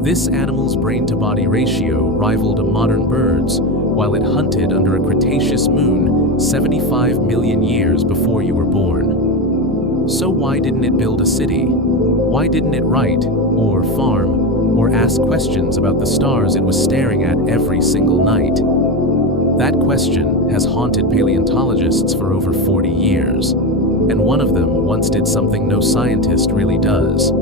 This animal's brain-to-body ratio rivaled a modern bird's while it hunted under a Cretaceous moon 75 million years before you were born. So why didn't it build a city? Why didn't it write, or farm, or ask questions about the stars it was staring at every single night? That question has haunted paleontologists for over 40 years, and one of them once did something no scientist really does.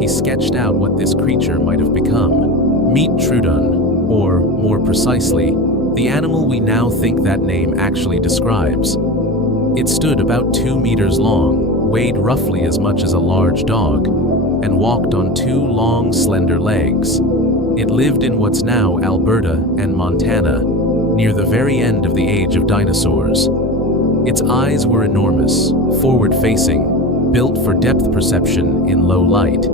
He sketched out what this creature might have become. Meet Troodon, or more precisely, the animal we now think that name actually describes. It stood about 2 meters long, weighed roughly as much as a large dog, and walked on 2 long, slender legs. It lived in what's now Alberta and Montana, near the very end of the age of dinosaurs. Its eyes were enormous, forward-facing, built for depth perception in low light,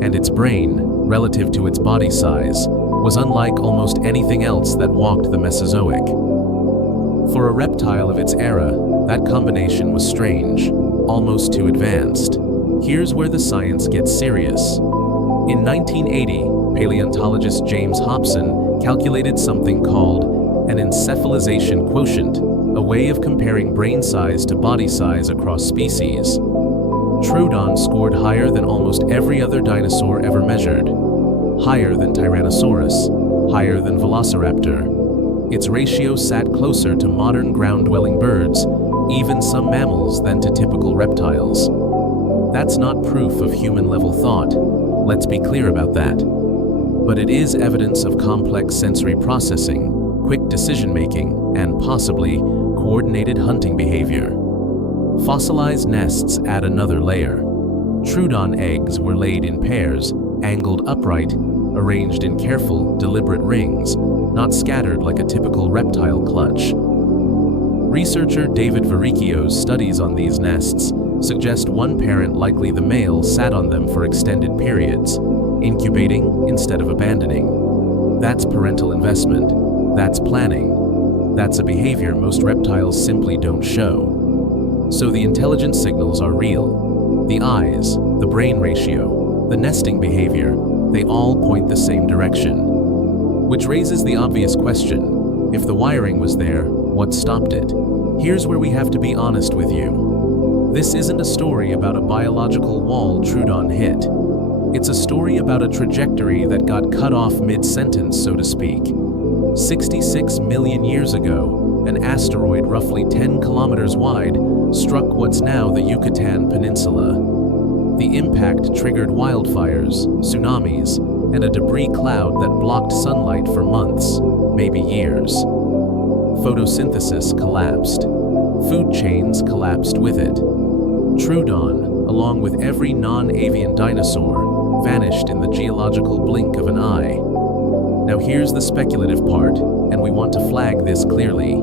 and its brain, relative to its body size, was unlike almost anything else that walked the Mesozoic. For a reptile of its era, that combination was strange, almost too advanced. Here's where the science gets serious. In 1980, paleontologist James Hobson calculated something called an encephalization quotient, a way of comparing brain size to body size across species. Troodon scored higher than almost every other dinosaur ever measured. Higher than Tyrannosaurus, higher than Velociraptor. Its ratio sat closer to modern ground-dwelling birds, even some mammals, than to typical reptiles. That's not proof of human-level thought, let's be clear about that. But it is evidence of complex sensory processing, quick decision-making, and possibly coordinated hunting behavior. Fossilized nests add another layer. Troodon eggs were laid in pairs, angled upright, arranged in careful, deliberate rings, not scattered like a typical reptile clutch. Researcher David Varricchio's studies on these nests suggest one parent, likely the male, sat on them for extended periods, incubating instead of abandoning. That's parental investment. That's planning. That's a behavior most reptiles simply don't show. So the intelligence signals are real. The eyes, the brain ratio, the nesting behavior, they all point the same direction. Which raises the obvious question: if the wiring was there, what stopped it? Here's where we have to be honest with you. This isn't a story about a biological wall Troodon hit. It's a story about a trajectory that got cut off mid-sentence, so to speak. 66 million years ago, an asteroid roughly 10 kilometers wide struck what's now the Yucatan Peninsula. The impact triggered wildfires, tsunamis, and a debris cloud that blocked sunlight for months, maybe years. Photosynthesis collapsed. Food chains collapsed with it. Troodon, along with every non-avian dinosaur, vanished in the geological blink of an eye. Now here's the speculative part, and we want to flag this clearly.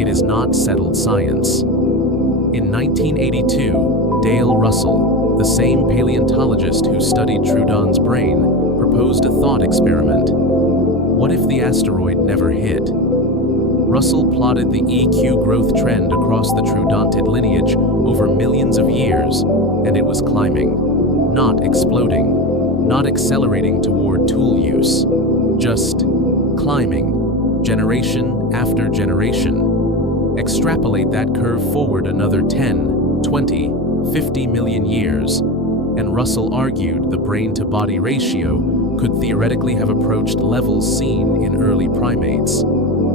It is not settled science. In 1982, Dale Russell, the same paleontologist who studied Troodon's brain, proposed a thought experiment. What if the asteroid never hit? Russell plotted the EQ growth trend across the troodontid lineage over millions of years, and it was climbing, not exploding, not accelerating toward tool use, just climbing, generation after generation. Extrapolate that curve forward another 10, 20, 50 million years, and Russell argued the brain-to-body ratio could theoretically have approached levels seen in early primates.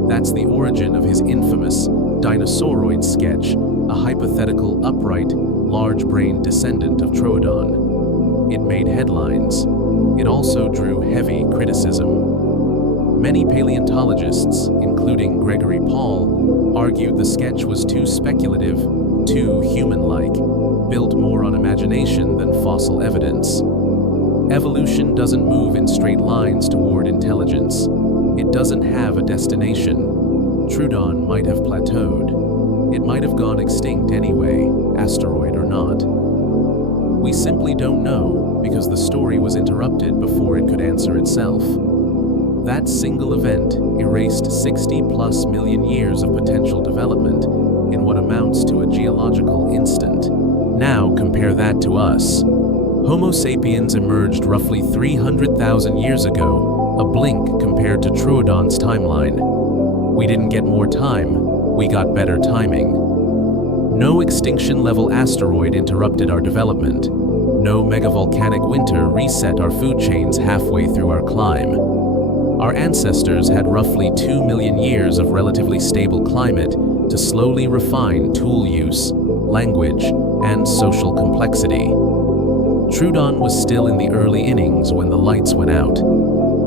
That's the origin of his infamous Dinosauroid sketch, a hypothetical upright, large-brained descendant of Troodon. It made headlines. It also drew heavy criticism. Many paleontologists, including Gregory Paul, argued the sketch was too speculative, too human-like, built more on imagination than fossil evidence. Evolution doesn't move in straight lines toward intelligence. It doesn't have a destination. Troodon might have plateaued. It might have gone extinct anyway, asteroid or not. We simply don't know because the story was interrupted before it could answer itself. That single event erased 60+ million years of potential development in what amounts to a geological instant. Now compare that to us. Homo sapiens emerged roughly 300,000 years ago, a blink compared to Troodon's timeline. We didn't get more time, we got better timing. No extinction-level asteroid interrupted our development. No megavolcanic winter reset our food chains halfway through our climb. Our ancestors had roughly 2 million years of relatively stable climate to slowly refine tool use, language, and social complexity. Troodon was still in the early innings when the lights went out.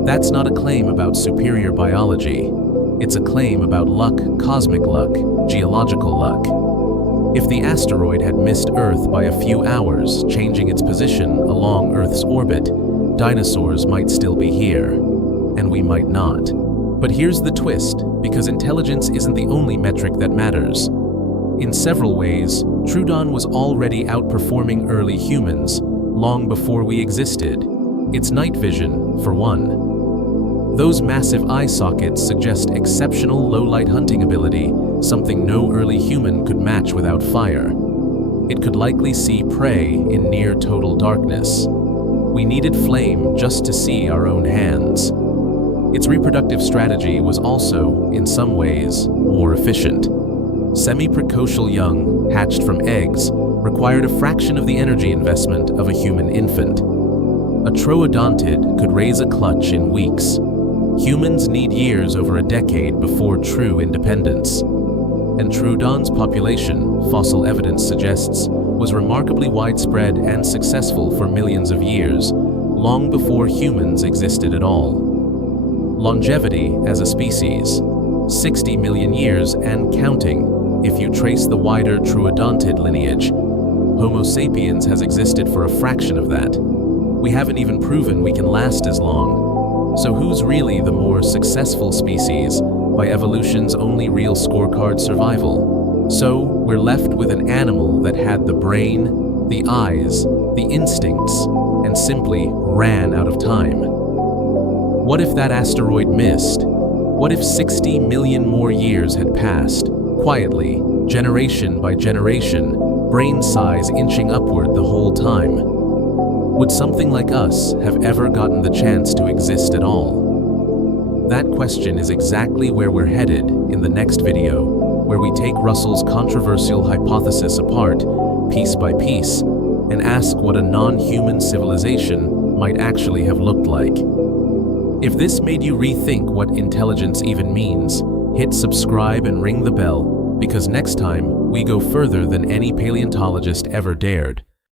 That's not a claim about superior biology. It's a claim about luck, cosmic luck, geological luck. If the asteroid had missed Earth by a few hours, changing its position along Earth's orbit, dinosaurs might still be here, and we might not. But here's the twist, because intelligence isn't the only metric that matters. In several ways, Troodon was already outperforming early humans, long before we existed. Its night vision, for one. Those massive eye sockets suggest exceptional low-light hunting ability, something no early human could match without fire. It could likely see prey in near total darkness. We needed flame just to see our own hands. Its reproductive strategy was also, in some ways, more efficient. Semi-precocial young, hatched from eggs, required a fraction of the energy investment of a human infant. A troodontid could raise a clutch in weeks. Humans need years over a decade before true independence. And Troodon's population, fossil evidence suggests, was remarkably widespread and successful for millions of years, long before humans existed at all. Longevity as a species, 60 million years and counting if you trace the wider troodontid lineage. Homo sapiens has existed for a fraction of that. We haven't even proven we can last as long. So who's really the more successful species by evolution's only real scorecard survival? So we're left with an animal that had the brain, the eyes, the instincts, and simply ran out of time. What if that asteroid missed? What if 60 million more years had passed, quietly, generation by generation, brain size inching upward the whole time? Would something like us have ever gotten the chance to exist at all? That question is exactly where we're headed in the next video, where we take Russell's controversial hypothesis apart, piece by piece, and ask what a non-human civilization might actually have looked like. If this made you rethink what intelligence even means, hit subscribe and ring the bell, because next time we go further than any paleontologist ever dared.